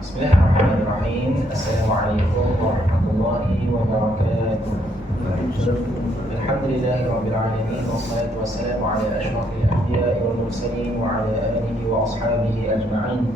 Bismillahirrahmanirrahim. Assalamualaikum warahmatullahi wabarakatuh. Alhamdulillahirabbil alamin wassalatu wassalamu ala asyrafil anbiya'i wal mursalin wa ala alihi wa ashabihi ajma'in.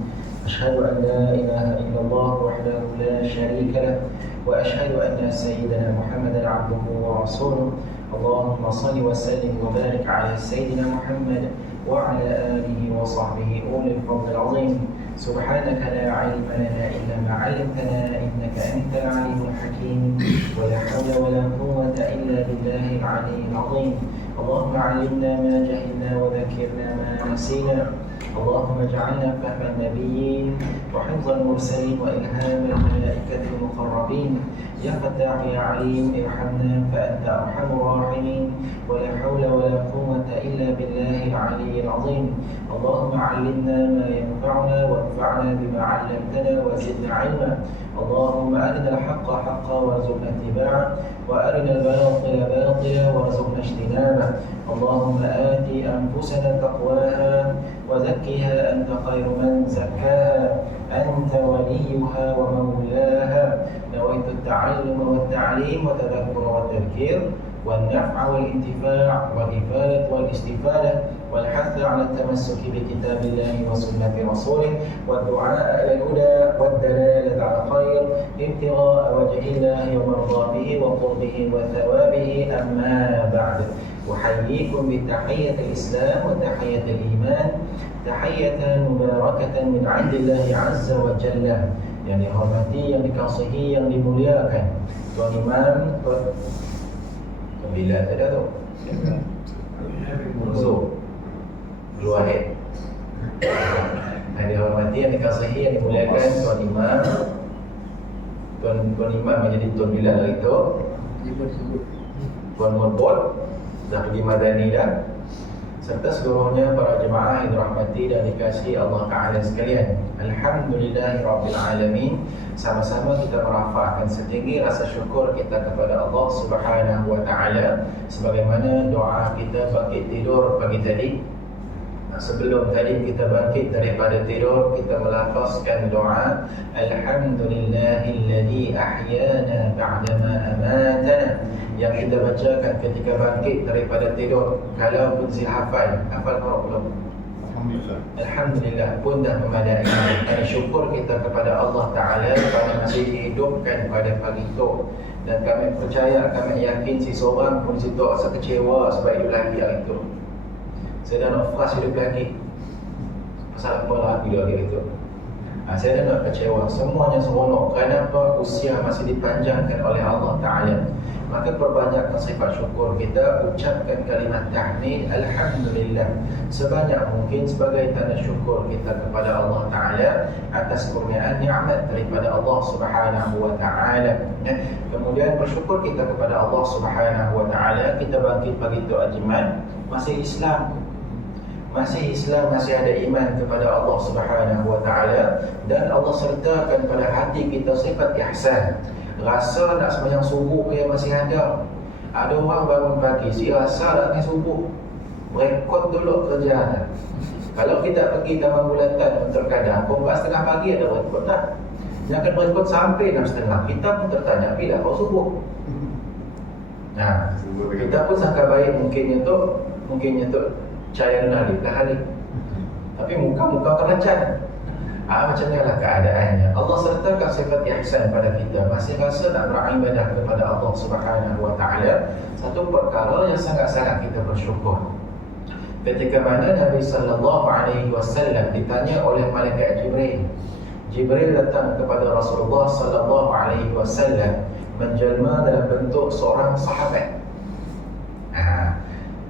Asyhadu an la ilaha illallah wahdahu la syarika lah wa asyhadu anna sayyidana Muhammadan 'abduhu wa rasuluh. Allahumma shalli wa sallim wa barik ala sayyidina Muhammad wa ala alihi wa sahbihi ulil fadl 'azim. Subhanaka la 'ilma lana illa ma 'allamtana innaka antal 'alimul hakim. Wa la hawla wa la quwwata illa billahil 'aliyyil 'azim. Allahumma 'allimna ma jahilna wa dhakkirna ma nasina. Allahumma ij'alna fahman nabiyyin wa hifdhal mursalin wa ilhamal malaikatil muqarrabin. Ya Fattah ya Alim irhamna fa anta arhamur rahimin. Wa la hawla wa la quwwata illa billahil 'aliyyil 'azim. Allahumma 'allimna ma yanfa'una wanfa'na bima 'allamtana wa zidna 'ilma. Allahumma arina al-haqqa haqqan warzuqna ittiba'ah wa arina al-batila batilan warzuqna ijtinabah. Allahumma ati anfusana taqwaha wa zakkiha anta khairu man zakkaha anta waliyuha wa mawlaha. Nawaitu at-ta'allum wa at-ta'lim wa tadhakkur wa tadhkir والنفع والانتفاع والإفادة والاستفادة والحث على التمسك بكتاب الله وسنة رسوله والدعاء إلى الهدى والدلالة على الخير ابتغاء وجه الله ومرضاته وقربه وثوابه. أما بعد، أحييكم بتحية الإسلام وتحية الإيمان، تحية مباركة من عند الله عز وجل. Yang dihormati, yang dikasihi, yang dimuliakan Tuan Imam Bila ada tu Musuh Dua head. Yang dihormati, yang dikasihi, yang dimuliakan Tuan Imam Tuan Imam menjadi Tuan Bilal hari tu. Tuan Murbot dah pergi Madani dah. Serta seluruhnya para jemaah yang dirahmati dan dikasihi Allah Ta'ala sekalian. Alhamdulillahirabbil alamin. Sama-sama kita merafakkan setinggi rasa syukur kita kepada Allah Subhanahu wa Ta'ala sebagaimana doa kita bangkit tidur pagi tadi. Sebelum tadi kita bangkit daripada tidur, kita melafazkan doa Alhamdulillahilladzi ahyana ba'dama amatana, yang kita bacakan ketika bangkit daripada tidur. Kalau pun si hafal belum? Alhamdulillah pun dah memadai. Dan syukur kita kepada Allah Ta'ala kerana masih dihidupkan pada pagi itu. Dan kami percaya, kami yakin si seorang pun situ rasa kecewa sebab hidup lagi hari itu. Saya dah nak frust hidup lagi. Pasal apa lah hidup lagi itu? Saya dah nak kecewa. Semuanya seronok. Kenapa? Usia masih dipanjangkan oleh Allah Ta'ala. Maka perbanyakkan sifat syukur kita. Ucapkan kalimat tahmid Alhamdulillah sebanyak mungkin sebagai tanda syukur kita kepada Allah Ta'ala atas kurniaan ni'mat daripada Allah Subhanahu wa Ta'ala. Kemudian bersyukur kita kepada Allah Subhanahu wa Ta'ala. Kita bangkit pagi itu ajiman, masih Islam, masih ada iman kepada Allah Subhanahu wa Ta'ala. Dan Allah sertakan pada hati kita sifat ihsan. Rasa nak sembahyang subuh dia masih ada. Ada orang bangun pagi, si rasa nak sembahyang subuh, rekod dulu kerjaan. Kalau kita pergi taman bulatan terkadang pukul 4.30 pagi ada rekod dah. Yang akan rekod sampai 6.30. Kita pun tertanya, bila kau subuh? Nah, kita pun sangka baik mungkinnya tu cahaya nari lahali. Tapi muka keracan. Macam inilah keadaannya. Allah sertakan sifat ihsan pada kita. Masih rasa nak beribadah kepada Allah Subhanahu wa Ta'ala. Satu perkara yang sangat-sangat kita bersyukur. Ketika mana Nabi sallallahu alaihi wasallam ditanya oleh malaikat Jibril. Jibril datang kepada Rasulullah sallallahu alaihi wasallam menjelma dalam bentuk seorang sahabat.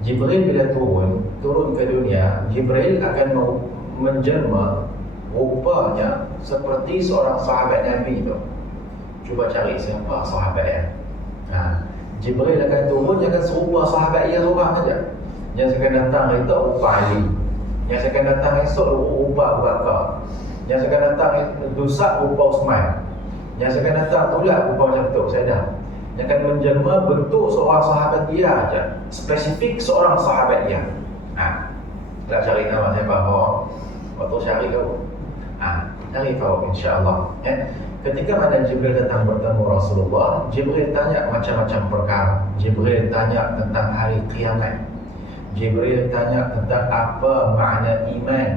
Jibril bila turun ke dunia, Jibril akan menjelma rupanya seperti seorang sahabat Nabi tu. Cuba cari siapa sahabat dia. Jibril akan turun, dia akan serupa sahabat dia seorang saja. Yang akan datang itu rupa Ali, yang akan datang esok rupa Abu Bakar, yang akan datang lusa rupa Uthman, yang akan datang tolak rupa macam tu. Saya dah yang akan menjelma bentuk seorang sahabat dia aja, spesifik seorang sahabat dia. Tak cari nama saya bahawa Waktu cari kau. Cari tahu insya-Allah. Ketika mana Jibril datang bertemu Rasulullah, Jibril tanya macam-macam perkara. Jibril tanya tentang hari kiamat. Jibril tanya tentang apa makna iman.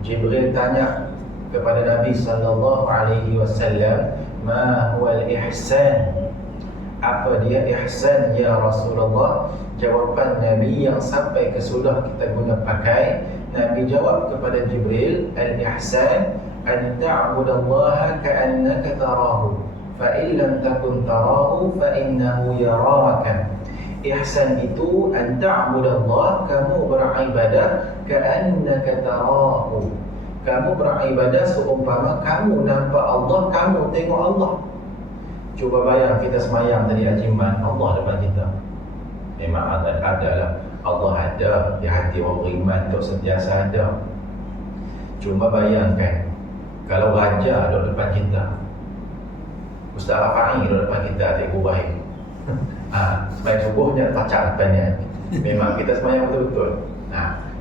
Jibril tanya kepada Nabi sallallahu alaihi wasallam, "Ma huwa al-ihsan?" Apa dia ihsan ya Rasulullah? Jawapan Nabi yang sampai ke sudah kita guna pakai, Nabi jawab kepada Jibril, "Al-ihsan an ta'budallaha ka'annaka tarahu, fa in lam takun tarahu fa innahu yaraka." Ihsan itu an ta'budallah, kamu beribadah ka'annaka tarahu. Kamu beribadah seumpama kamu nampak Allah, kamu tengok Allah. Cuba bayang kita semayang tadi ajiman, Allah depan kita. Memang ada lah. Allah ada di hati orang beriman untuk sentiasa ada. Cuma bayangkan kalau raja duduk depan kita, Ustaz Rafa'i duduk depan kita, Cikgu Ibrahim. Semayang subuhnya pacar depannya. Memang kita semayang betul-betul.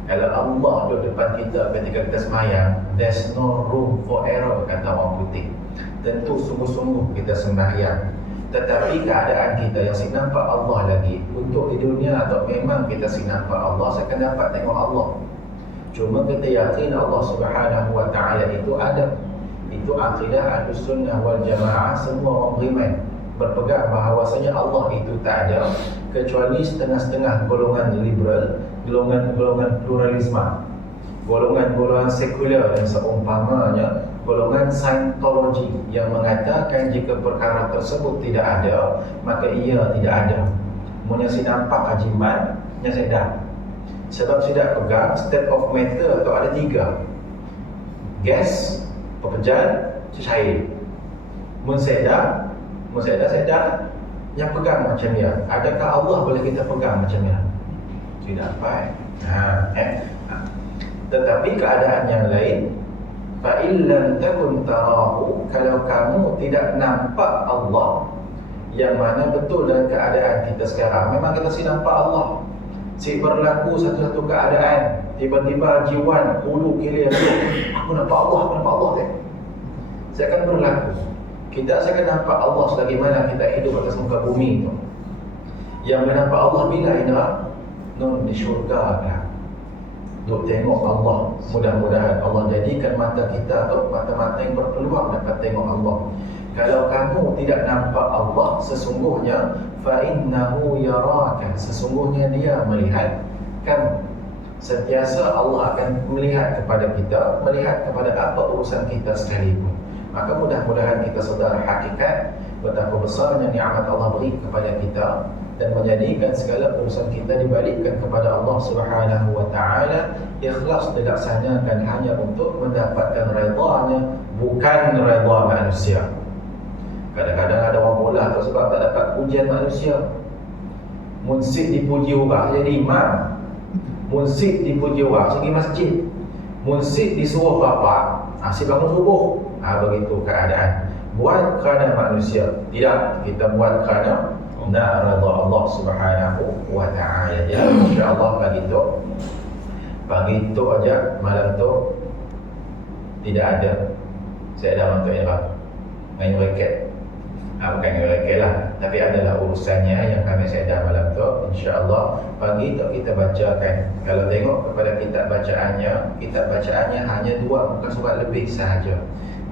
Kalau Allah duduk depan kita ketika kita semayang, there's no room for error, kata orang putih. Tentu sungguh-sungguh kita sembahyang. Tetapi keadaan kita yang si nampak Allah lagi, untuk di dunia atau memang kita si nampak Allah, saya akan dapat tengok Allah. Cuma kita yakin Allah Subhanahu wa ta'ala itu ada. Itu akidah Ahlussunnah wal Jamaah, semua orang beriman berpegang bahawasanya Allah itu tak ada, kecuali setengah-setengah golongan liberal, golongan pluralisme, golongan sekular dan seumpamanya, golongan Scientology yang mengatakan jika perkara tersebut tidak ada, maka ia tidak ada. Mula si nampak hajiman, nya sedar. Sebab sudah pegang state of matter atau ada 3. Gas, pekerjaan, cair. Mun sedar, yang pegang macam dia. Adakah Allah boleh kita pegang macam dia? Tidak dapat. Tetapi keadaan yang lain, fa illam takun tarahu, kalau kamu tidak nampak Allah, yang mana betul dalam keadaan kita sekarang, memang kita si nampak Allah. Si berlaku satu-satu keadaan, tiba-tiba jiwan hulu kilir, aku nampak Allah teh. Saya akan berlaku. Kita akan nampak Allah selagi mana kita hidup atas muka bumi itu. Yang menampak Allah bila indra? Di syurga kan. Duk tengok Allah. Mudah-mudahan Allah jadikan mata kita atau mata-mata yang berpeluang dapat tengok Allah. Kalau kamu tidak nampak Allah, sesungguhnya fa innahu yaraka, sesungguhnya dia melihat kamu. Sentiasa Allah akan melihat kepada kita, melihat kepada apa urusan kita sekalipun. Maka mudah-mudahan kita sedar hakikat betapa besarnya nikmat Allah beri kepada kita, dan menjadikan segala urusan kita dibalikkan kepada Allah Subhanahu wa ta'ala, ikhlas dilaksanakan hanya untuk mendapatkan redha-Nya, bukan redha manusia. Kadang-kadang ada orang bola atau sebab tak dapat pujian manusia. Munsid dipuji orang jadi imam, munsid dipuji orang segi masjid, munsid disuruh bapa asyik bangun subuh. Begitu keadaan. Buat kerana manusia, tidak, kita buat kerana nak redha Allah Subhanahu wa ta'ala. Ya, insya-Allah pagi tu aja, malam tu tidak ada. Saya dah untuk main raket. Bukan main raket lah, tapi adalah urusannya yang kami sedar malam tu. Insya-Allah pagi tu kita bacakan. Kalau tengok kepada kitab bacaannya hanya 2 muka surat lebih sahaja.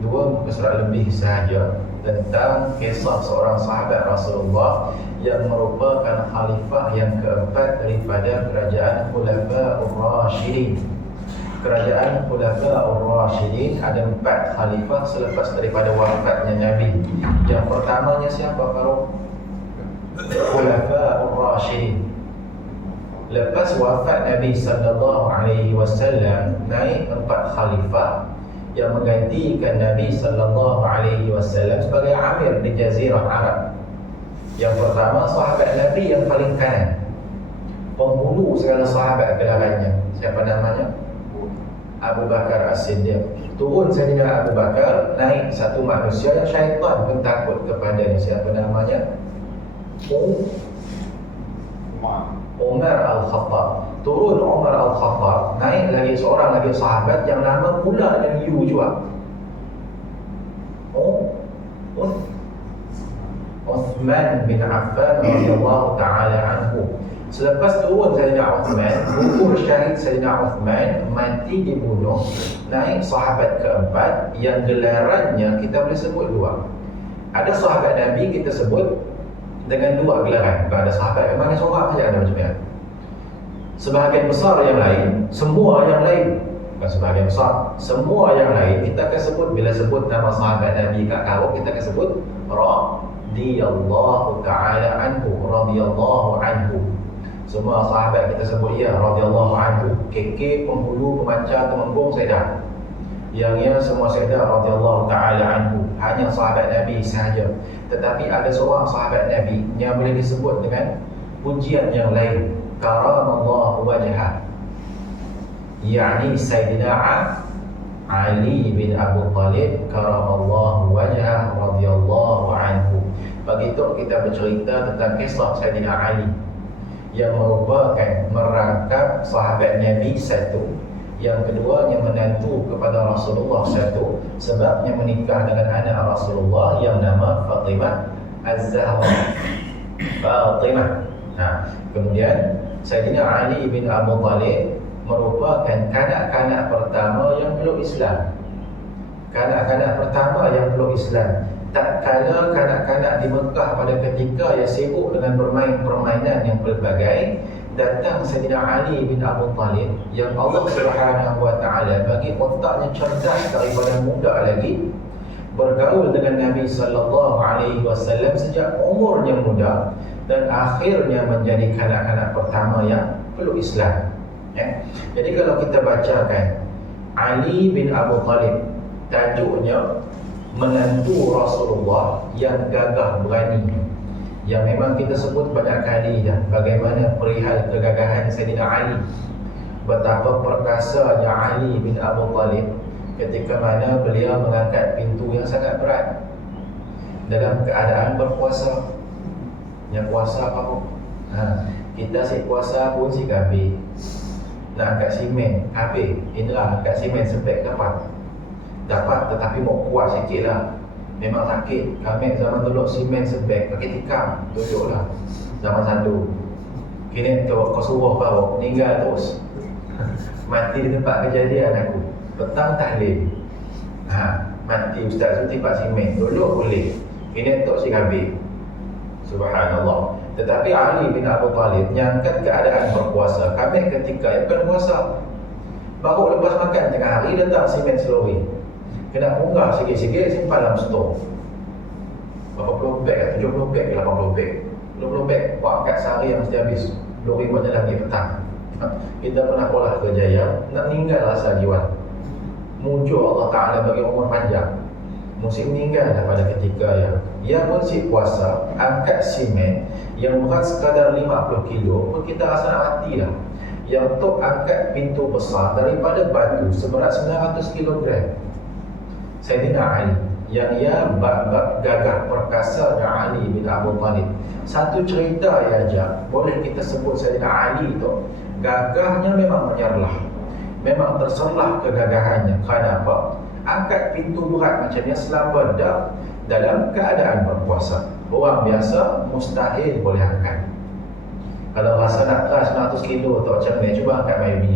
2 muka surat lebih sahaja tentang kisah seorang sahabat Rasulullah yang merupakan khalifah yang keempat daripada kerajaan Khulafa'ur Rasyidin. Kerajaan Khulafa'ur Rasyidin ada 4 khalifah selepas daripada wafatnya Nabi. Yang pertamanya siapa, Faruq? Khulafa'ur Rasyidin. Lepas wafat Nabi sallallahu alaihi wasallam, naik 4 khalifah yang menggantikan Nabi sallallahu alaihi wasallam sebagai amir di Jazirah Arab. Yang pertama, sahabat Nabi yang paling kanan, penghulu segala sahabat gelarannya. Siapa namanya? Abu Bakar As-Siddiq. Turun Sayyidina Abu Bakar, naik satu manusia yang syaitan pun takut kepadanya. Siapa namanya? Umar Al-Khattab. Turun Umar Al-Khattab, naik lagi seorang lagi sahabat yang nama pula dengan U juga. Uthman bin Affan radhiyallahu ta'ala anhu. Selepas turun Sayyidina Uthman, gugur syahid Sayyidina Uthman, mati dibunuh, naik sahabat keempat yang gelarannya kita boleh sebut dua. Ada sahabat Nabi kita sebut dengan dua gelaran. Bukan ada sahabat, memang seorang saja ada macam ni. Sebahagian besar yang lain, semua yang lain, bukan sebahagian besar, semua yang lain kita akan sebut, bila sebut nama sahabat Nabi kat kau, kita akan sebut radhiyallahu ta'ala anhu, radhiyallahu anhu. Semua sahabat kita sebut ya radhiyallahu anhu. KK, penghulu, pemancar, temenggung saya dah. Yang semua saya dah radhiyallahu ta'ala anhu. Hanya sahabat Nabi sahaja. Tetapi ada seorang sahabat Nabi yang boleh disebut dengan pujian yang lain, karamallahu wajhah, yakni Sayyidina Ali bin Abu Talib karamallahu wajhah radhiyallahu anhu. Begitu kita bercerita tentang kisah Sayyidina Ali yang merupakan merangkap sahabat Nabi satu, yang keduanya menantu kepada Rasulullah satu, sebabnya menikah dengan anak Rasulullah yang nama Fatimah Az-Zahra. Fatimah. Kemudian Sayyidina Ali bin Abu Talib merupakan kanak-kanak pertama yang peluk Islam. Kanak-kanak pertama yang peluk Islam. Tak kala kanak-kanak di Mekah pada ketika yang sibuk dengan bermain permainan yang pelbagai, datang Sayyidina Ali bin Abu Talib yang Allah Subhanahu wa ta'ala bagi otaknya cerdas daripada muda lagi, bergaul dengan Nabi sallallahu alaihi wasallam sejak umurnya muda, dan akhirnya menjadi kanak-kanak pertama yang peluk Islam. Jadi kalau kita bacakan Ali bin Abu Talib, tajuknya menantu Rasulullah yang gagah berani, yang memang kita sebut banyak kali dah bagaimana perihal kegagahan Sayyidina Ali, betapa perkasanya Ali bin Abu Talib ketika mana beliau mengangkat pintu yang sangat berat dalam keadaan berpuasa. Yang puasa apa pun, kita si puasa pun si kabir, nak angkat simen habis, inilah angkat simen sebeg dapat tetapi mau kuat sikit lah. Memang sakit. Kami zaman dulu simen sebeg pakai tikam, duduk lah. Zaman satu kini tu kau suruh kau meninggal terus. Mati di tempat kejadian aku. Petang tahlil, mati ustaz tu tipak simen, duduk boleh. Kini tu si kabir. Subhanallah. Tetapi Ali bin Abu Talib nyangkat keadaan berpuasa. Kami ketika yang bukan puasa, baru lepas makan tengah hari datang simen selori, kena munggah sikit-sikit, simpan dalam stok. Berapa puluh beg, 70 beg, 80 beg, 20 beg, buat angkat sehari yang mesti habis 2,000 lagi petang. Kita pernah olah ke Jaya, nak meninggal rasa jiwa. Muncul Allah Ta'ala bagi umur panjang, mesti meninggal pada ketika yang pun si puasa, angkat simen yang berat sekadar 50 kilo pun kita rasa nak mati lah. Yang tu angkat pintu besar daripada batu seberat 900 kilogram. Sayyidina Ali yang ia bab gagah perkasanya Ali bin Abu Talib. Satu cerita aja boleh kita sebut Sayyidina Ali tu gagahnya memang menyerlah, memang terserlah kegagahannya. Kenapa? Angkat pintu berat macam ni selama dalam keadaan berpuasa. Orang biasa mustahil boleh angkat. Kalau rasa nak keras 100 kilo tu macam ni, cuba angkat Maybe.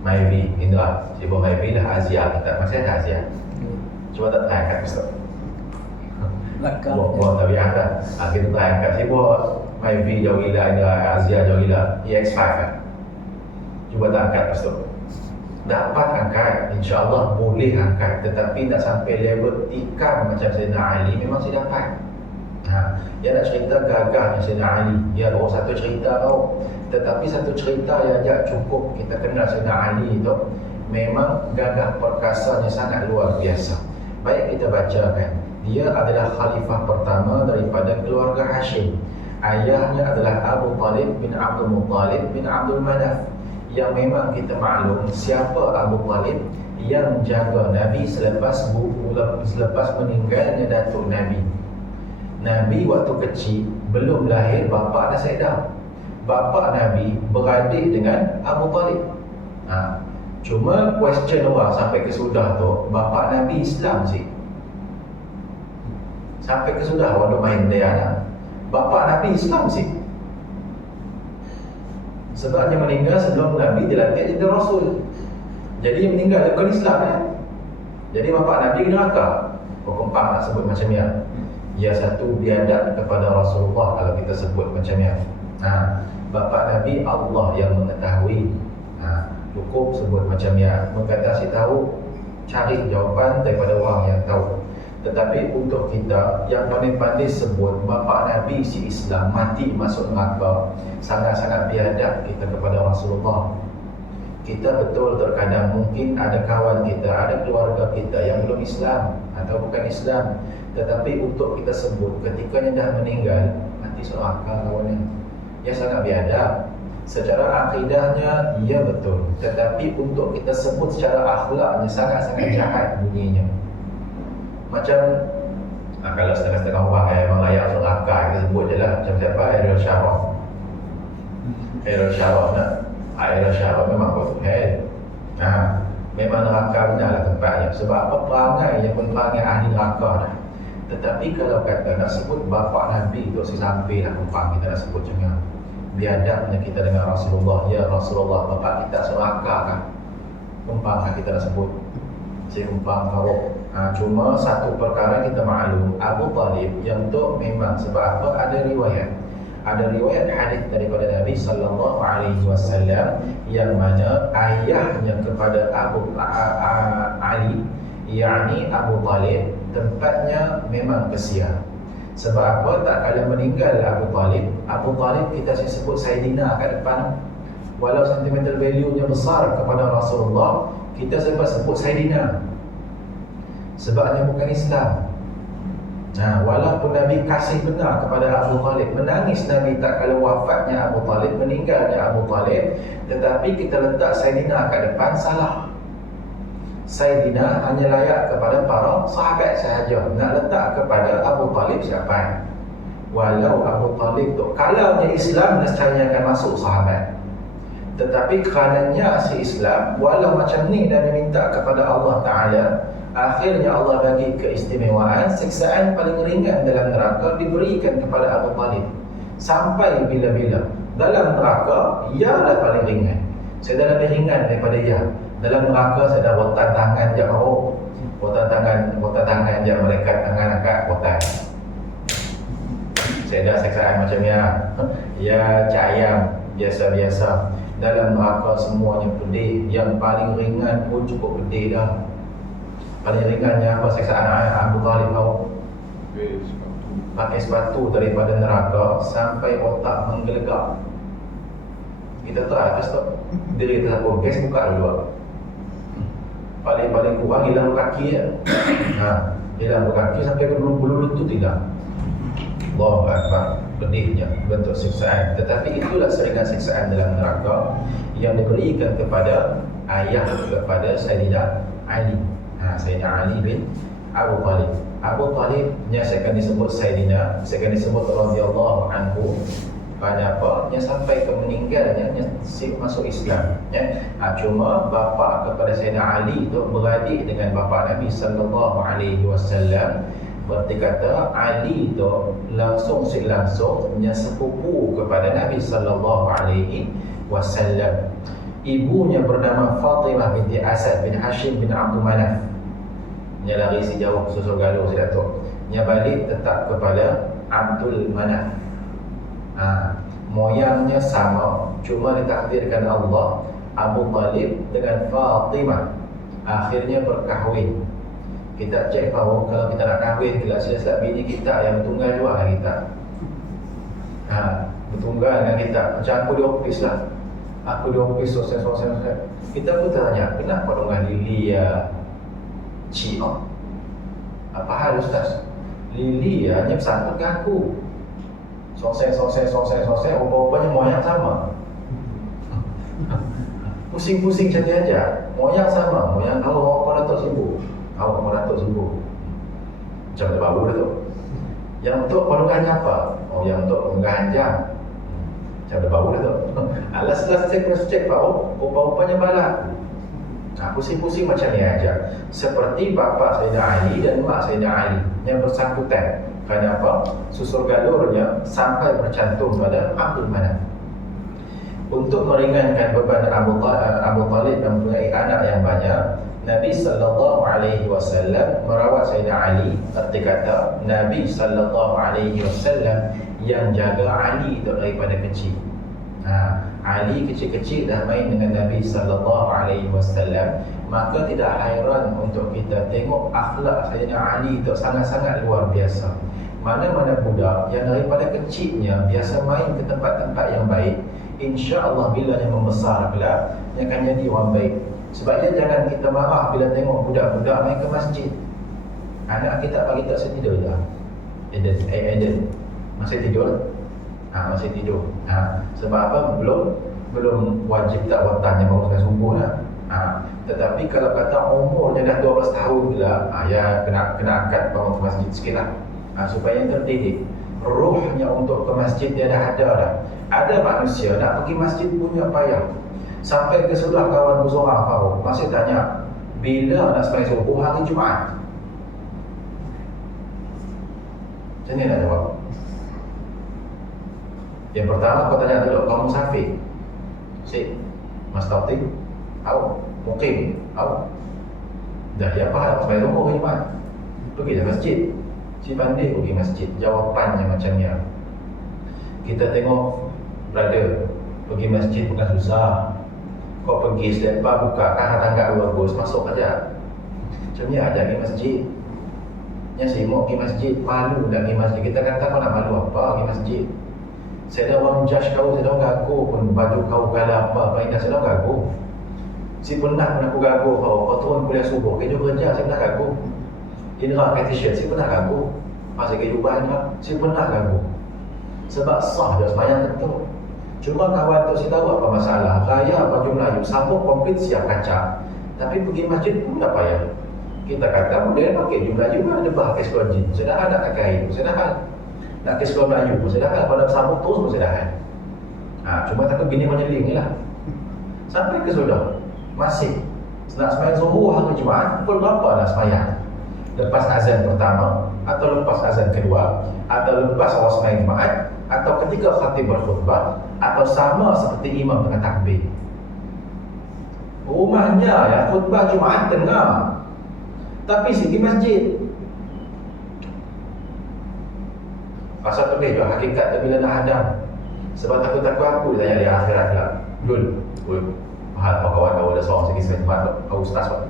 Maybe, Indra, cuba Maybe lah Azia, kita masih ada Azia. Cuba tak try angkat Ustaz. Buat tabiat kan. Kita try angkat, cuba Maybe jauh gila, Indra, Azia jauh gila, EX5 kan. Cuba tak angkat Ustaz. Dapat angkat, insya-Allah boleh angkat, tetapi tak sampai level tikam macam Sayyidina Ali memang saya dapat. Dia nak cerita gagahnya Sayyidina Ali, dia baru satu cerita tau, tetapi satu cerita yang tak cukup kita kenal Sayyidina Ali itu memang gagah perkasanya sangat luar biasa. Baik kita bacakan, dia adalah khalifah pertama daripada keluarga Hashim. Ayahnya adalah Abu Talib bin Abdul Muttalib bin Abdul Manaf, yang memang kita maklum siapa Abu Talib yang jaga Nabi selepas meninggalnya datuk Nabi. Nabi waktu kecil belum lahir bapa dah sedar. Bapa Nabi beradik dengan Abu Talib. Cuma question orang sampai ke sudah tu, bapa Nabi Islam sih. Sampai ke sudah orang main dia anak. Bapa Nabi Islam sih. Sebab dia meninggal sebelum Nabi dilantik jadi Rasul. Jadi dia meninggal dia bukan Islam kan? Jadi bapa Nabi ke neraka. Kempang nak sebut macam ni. Ya satu biadab kepada Rasulullah kalau kita sebut macam ni. Bapa Nabi Allah yang mengetahui. Cukup sebut macam ni. Mengkata si tahu, cari jawapan daripada orang yang tahu. Tetapi untuk kita yang pandai-pandai sebut bapa Nabi si Islam mati masuk neraka, sangat-sangat biadab kita kepada Rasulullah. Kita betul terkadang mungkin ada kawan kita, ada keluarga kita yang belum Islam atau bukan Islam, tetapi untuk kita sebut ketikanya dah meninggal mati masuk neraka kawannya, ya sangat biadab. Secara akidahnya ya betul, tetapi untuk kita sebut secara akhlaknya sangat-sangat jahat bunyinya. Macam kalau setengah-setengah orang memang layak masuk neraka, kita sebut je lah. Macam siapa? Ariel Sharon. Ariel Sharon Ariel Sharon memang go to hell. Memang neraka benar lah tempatnya. Sebab apa? Perangai yang pun perangai ahli neraka dah. Tetapi kalau kata nak sebut bapa Nabi tu, sampai lah kempang kita nak sebut macam ni. Biadabnya kita dengan Rasulullah. Ya Rasulullah, bapa kita masuk neraka kan? Kempang lah kita nak sebut. Si kempang kau. Cuma satu perkara kita maklum, Abu Talib yang tu memang sebab apa? Ada riwayat hadis daripada Nabi sallallahu alaihi wasallam yang mana ayahnya kepada Ali, yakni Abu Talib, tempatnya memang kesian. Sebab apa? Tak kala meninggal Abu Talib kita sebut Sayyidina kat depan. Walau sentimental value-nya besar kepada Rasulullah, kita sebut Sayyidina. Sebabnya bukan Islam. Walaupun Nabi kasih benar kepada Abu Talib, menangis Nabi tak kala wafatnya Abu Talib, meninggalnya Abu Talib, tetapi kita letak Sayyidina kat depan, salah. Sayyidina hanya layak kepada para sahabat sahaja. Nak letak kepada Abu Talib siapa? Walau Abu Talib tu kalaunya Islam nescaya akan masuk sahabat. Tetapi kerananya si Islam, walau macam ni Nabi minta kepada Allah Ta'ala, akhirnya Allah bagi keistimewaan, siksaan paling ringan dalam neraka diberikan kepada Abu Talib. Sampai bila-bila dalam neraka, ia dah paling ringan. Saya dah lebih ringan daripada ia. Dalam neraka saya dah botan tangan je kau. Botan tangan je mereka tangan angkat botan. Saya dah siksaan macam ya. Ya cayam biasa-biasa. Dalam neraka semuanya pedih. Yang paling ringan pun cukup pedih dah. Paling ringannya apa siksaan Abu Talib kau? Pakai sepatu daripada neraka sampai otak menggelegak. Kita tahu atas tu diri tersapu gas buka dulu. Paling kurang hilang kaki ya. Hilang kaki sampai ke bulu lutut tidak. Allahu Akbar. Pedihnya bentuk siksaan. Tetapi itulah seringan siksaan dalam neraka yang diberikan kepada ayah kepada Sayyidina Ali. Sayyidina Ali bin Abu Talib. Abu Talibnya saya akan disebut Sayyidina, saya akan disebut radhiyallahu anhu. Pada apa? Yang sampai ke meninggalnya masuk Islam. Cuma bapa kepada Sayyidina Ali itu beradik dengan bapa Nabi sallallahu alaihi wasallam. Berarti kata Ali itu langsung sepupu kepada Nabi sallallahu alaihi wasallam. Ibunya bernama Fatimah binti Asad bin Hashim bin Abdul Manaf. Nya lari sejauh susul galuh si Datuk. Nya balik tetap kepada Abdul Manaf. Moyangnya sama, cuma ditakdirkan Allah Abu Talib dengan Fatimah akhirnya berkahwin. Kita cek bahawa kalau kita nak kahwin, tidak silap bini kita yang bertunggal juga dengan kita. Bertunggal dengan kita. Macam aku di ofis lah. Aku di ofis sosial. Kita pun tanya, kenapa dengan Lili Cik apa hal Ustaz? Lili hanya bersama dengan aku. Sosek, rupa-rupanya moyang sama. Pusing-pusing macam ni aja. Moyang sama. Moyang kalau Datuk sibuk. Awak Datuk sibuk. Macam mana baru dah tu. Yang untuk perluannya apa? Oh, yang untuk penggahan jam. Macam dah bau dah tu. Alas cek bau, rupa-rupanya berlaku. Pusing-pusing macam ni aja. Seperti bapa Sayyidina Ali dan mak Sayyidina Ali yang bersangkutan. Kerana apa? Susur galurnya sampai bercantum pada Abdul Manaf. Untuk meringankan beban Abu Talib mempunyai anak yang banyak, Nabi sallallahu alaihi wasallam merawat Sayyidina Ali. Arti kata Nabi sallallahu alaihi wasallam yang jaga Ali itu daripada kecil. Ali kecil-kecil dah main dengan Nabi sallallahu alaihi wasallam, maka tidak hairan untuk kita tengok akhlak Sayyidina Ali itu sangat-sangat luar biasa. Mana-mana budak yang daripada kecilnya biasa main ke tempat-tempat yang baik, insya-Allah bila dia membesar kelak, dia akan jadi orang baik. Sebabnya jangan kita marah bila tengok budak-budak main ke masjid. Anak kita pagi tak setidur dah. Eden masih tidur. Masih tidur. Sebab apa? Belum wajib tak watan yang bangunkan subuh dah. Tetapi kalau kata umurnya dah 12 tahun pula, ya kena angkat bangun ke masjid sikit lah. Supaya terdidik. Ruhnya untuk ke masjid dia dah ada dah. Ada manusia nak pergi masjid punya payah. Sampai ke sudah kawan Buzurah Farouk masih tanya, bila nak sembahyang subuh hari Jumaat? Macam ni nak jawab. Yang pertama kau tanya dulu, kau musafir? Cik, Mas Tautik? Tahu? Mukim? Tahu? Dah dia apa hal sembahyang subuh hari Jumaat? Pergi ke masjid. Si pandai pergi masjid. Jawapannya macam ni. Kita tengok brother pergi masjid bukan susah. Kau pergi selepas buka kan tangga bagus, masuk aja. Macam ni aja pergi masjid. Yang si mau pergi masjid, malu nak pergi masjid. Kita kata kau nak malu apa pergi masjid? Saya dah orang judge kau, saya dah gagu pun baju kau kalah apa indah saya dah gagu. Si pernah aku gagu kau turun kuliah subuh, kerja saya pernah gagu. Indra pakai t-shirt, saya pernah gagu. Pasal kehidupan Indra, saya pernah gagu. Sebab sah dia semayang tentu. Cuma kawan tu saya tahu apa masalah. Raya baju Melayu, sambung komplit siap kaca. Tapi pergi masjid pun tak payah. Kita kata boleh pakai baju Melayu pun ada pakai sekolah jin. Sedangkan nak pakai itu, sedangkan nak ke sekolah Melayu pun sedangkan. Kalau nak sambung terus pun sedangkan. Cuma takut bini menyeling je lah. Sampai ke sudah masih nak semayang zuhur hari Jumaat, pukul berapa nak semayang? Lepas azan pertama, atau lepas azan kedua, atau lepas awal semayang Jumaat, atau ketika khatib berkhutbah, atau sama seperti imam tengah takbir. Rumahnya ya khutbah Jumaat tengah, tapi di masjid. Pasal tu juga hakikat tu bila nak hadam. Sebab takut-takut aku tanya di akhirat lah. Dul, mahal kau kawan kau ada seorang segi sebentar kau ustaz kau.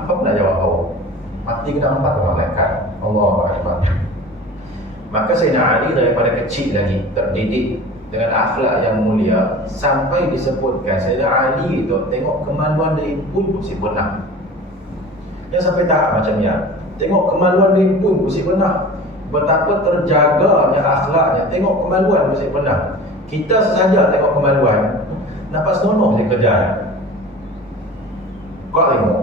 Apa pun nak jawab kau? Mati kena 4 orang malaikat. Allahu Akbar. Maka Sayyidina Ali daripada kecil lagi terdidik dengan akhlak yang mulia sampai disebutkan Sayyidina Ali itu tengok kemaluan dia pun si benar. Yang sampai tahap macam ni. Tengok kemaluan dia pun si benar. Betapa terjaganya akhlaknya. Tengok kemaluan si benar. Kita saja tengok kemaluan nampak senonoh dia kerja. Kau tengok.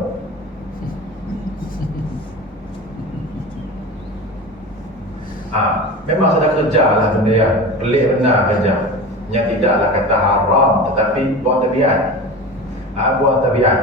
Memang sudah kerja lah benda yang pelik benar kerja. Yang tidaklah kata haram tetapi buat tabiat. Buat tabiat.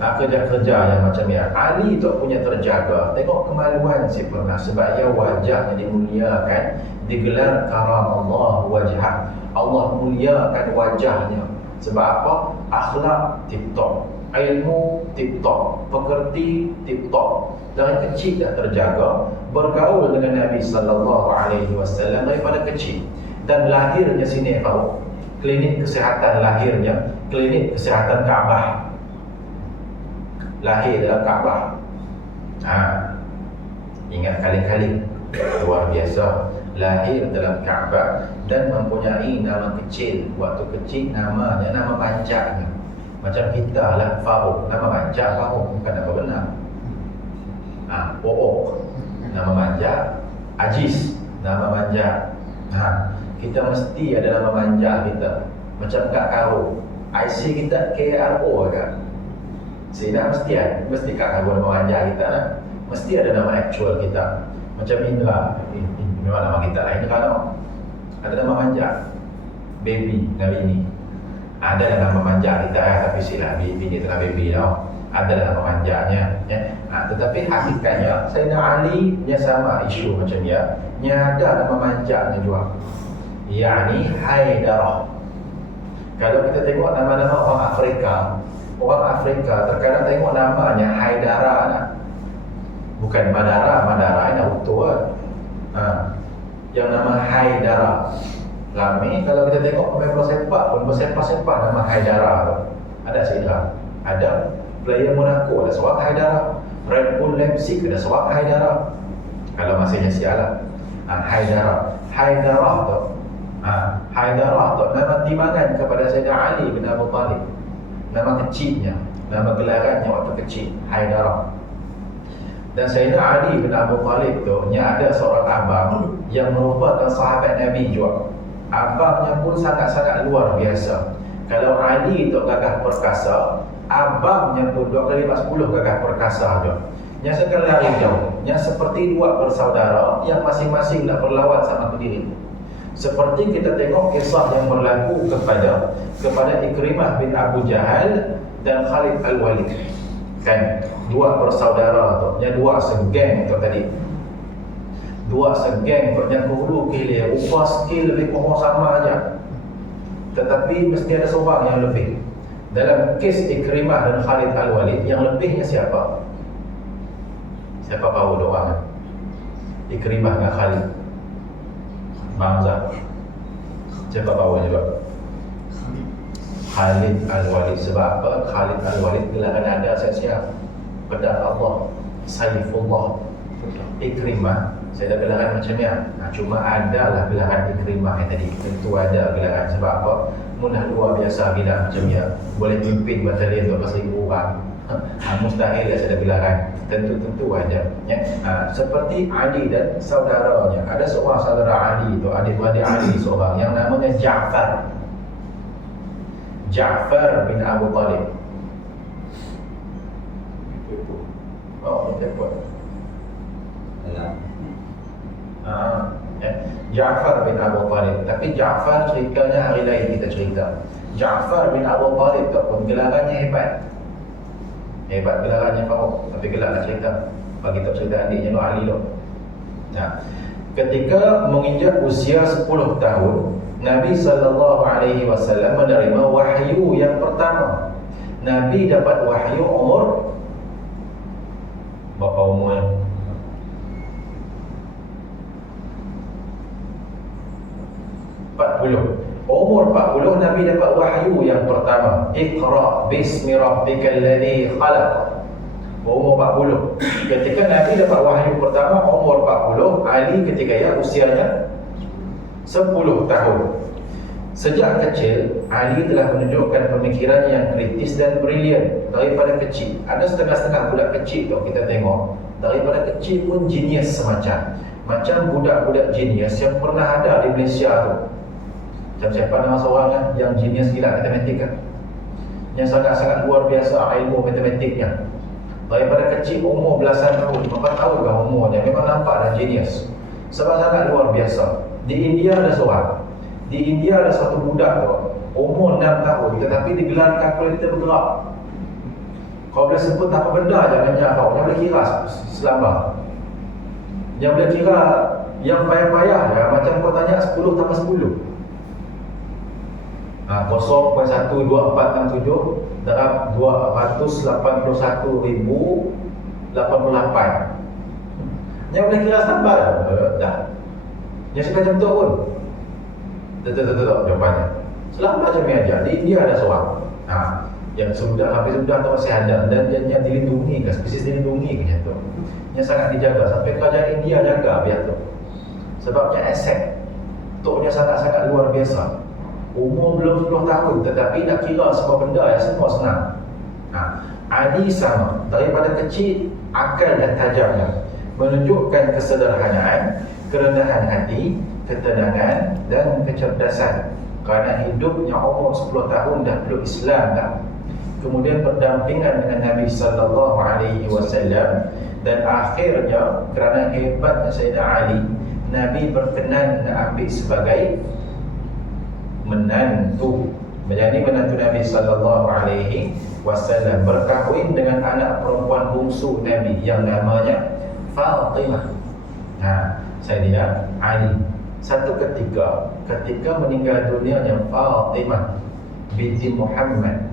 Kerja-kerja yang macam ni. Ali tu punya terjaga. Tengok kemaluan si pernah. Sebab ia wajahnya dimuliakan. Digelar karam Allah wajah. Allah muliakan wajahnya. Sebab apa? Akhlak tip-top, ilmu tip-top, pekerti tip-top. Dari kecil dah terjaga, bergaul dengan Nabi sallallahu alaihi wasallam daripada kecil. Dan lahirnya sini tahu, klinik kesihatan lahirnya, klinik kesihatan Kaabah. Lahir dalam Kaabah. Ingat kali-kali luar biasa. Lahir dalam Kaabah dan mempunyai nama kecil. Waktu kecil namanya nama panjangnya. Macam kita lah Farouk, nama panjang Farouk, bukan nama benar. O'ok, nama manja. Aziz, nama manja. Kita mesti ada nama manja kita. Macam Kak Karo, IC kita KRO kan. Sehingga mesti Kak Karo nama manja kita lah. Mesti ada nama actual kita. Macam Indra, memang nama kita lah Indra tau. Ada nama manja, baby, Nabi ni. Ada nama manja kita tapi silah bini telah baby tau. Ada nama manjanya ya. Tetapi hakikatnya Sayyidina Ali nya sama isu macam dia. Nya ada nama manjanya juga. Yani Haidarah. Kalau kita tengok nama-nama orang Afrika terkadang tengok namanya Haidara lah. Bukan Madara ini auto lah. Yang nama Haidara. Ramai kalau kita tengok pemain bola sepak pun bersepak-sepak nama Haidara tu. Ada Sayyidina. Ada player Monaco ada seorang Haidara. Red Bull Leipzig ada seorang Haidara. Kalau masihnya sialah. Haidarah tu. Haidarah tu nama timbangan kepada Sayyidina Ali bin Abu Talib. Nama kecilnya, nama gelarannya waktu kecil, Haidarah. Dan Sayyidina Ali bin Abu Talib tu ada seorang abang yang merupakan sahabat Nabi juga. Abangnya pun sangat-sangat luar biasa. Kalau Ali tu gagah perkasa, abangnya pun 2 kali 10 gagah perkasa juga. Yang sekali lari jauh, yang seperti dua bersaudara yang masing-masing nak berlawan sama pendiri. Seperti kita tengok kisah yang berlaku kepada Ikrimah bin Abu Jahal dan Khalid Al-Walid. Kan, dua bersaudara tu, yang dua segeng tu tadi. Dua segeng tu yang kudu kilir, rupa skill lebih kurang sama aja. Tetapi mesti ada seorang yang lebih. Dalam kes Ikrimah dan Khalid Al-Walid, yang lebihnya siapa? Siapa tahu doang? Ikrimah dengan Khalid. Bangsa. Siapa tahu juga? Khalid Al-Walid. Sebab apa? Khalid Al-Walid gelaran ada siap-siap. Pedang Allah, Saifullah. Ikrimah, saya ada gelaran macam ni. Cuma adalah gelaran Ikrimah yang tadi. Tentu ada gelaran. Sebab apa? Mudah luar biasa bila macam ni. Boleh pimpin batalion 12,000 orang. Mustahil ada gelaran. Tentu ada ya. Seperti Ali dan saudaranya. Ada seorang saudara Ali tu, adik-beradik Ali seorang yang namanya Ja'far bin Abu Talib. Oh, itu apa? Ja'far bin Abu Talib. Tapi Ja'far ceritanya hari lain kita cerita. Ja'far bin Abu Talib tu pun gelarannya hebat gelarannya Faruk. Tapi gelak nak cerita. Bagi tak cerita adiknya Nur Ali tu. Ketika menginjak usia 10 tahun, Nabi SAW menerima wahyu yang pertama. Nabi dapat wahyu umur berapa umurnya? Umur 40 Nabi dapat wahyu yang pertama. Iqra bismi rabbikal ladzi khalaq. Umur 40. Ketika Nabi dapat wahyu pertama umur 40, Ali ketika usianya 10 tahun. Sejak kecil, Ali telah menunjukkan pemikirannya yang kritis dan brilian daripada kecil. Ada setengah-setengah budak kecil tu kita tengok, daripada kecil pun genius macam budak-budak genius yang pernah ada di Malaysia tu. Macam siapa nama seorang yang genius gila matematik kan? Yang sangat-sangat luar biasa ilmu matematiknya. Daripada kecil umur belasan tahun, 4 tahun kan umurnya, memang nampak dah genius. Sebab sangat luar biasa. Di India ada satu budak tu, umur 6 tahun tetapi digelar kalkulator bergerak. Kau boleh sebut apa benda jangan kau. Yang boleh kira selamba. Yang boleh kira yang payah-payah ya, macam kau tanya 10 tambah 10. 0.12467 darab 281,088. Yang boleh kira sampai dah. Yang sudah jam tu pun. Betul jawapannya. Selama macam ni aja. Di India ada seorang. Yang hampir sudah atau masih ada dan yang dilindungi ke, spesies dilindungi ke tu. Yang sangat dijaga sampai kerajaan India jaga biar tu. Sebabnya aset. Toknya sangat-sangat luar biasa. Umur belum 10 tahun tetapi nak kira semua benda yang semua senang. Ali sama. Daripada kecil akal dan tajamnya menunjukkan kesederhanaan, kerendahan hati, ketenangan dan kecerdasan. Kerana hidupnya umur 10 tahun dah peluk Islam dah. kemudian berdampingan dengan Nabi sallallahu alaihi wasallam, dan akhirnya kerana hebatnya Sayyidina Ali, Nabi berkenan nak ambil sebagai menantu, menjadi menantu Nabi sallallahu alaihi wasallam, berkahwin dengan anak perempuan bungsu Nabi yang namanya Fatimah. Sayyidina Ali. Satu ketika meninggal dunianya Fatimah binti Muhammad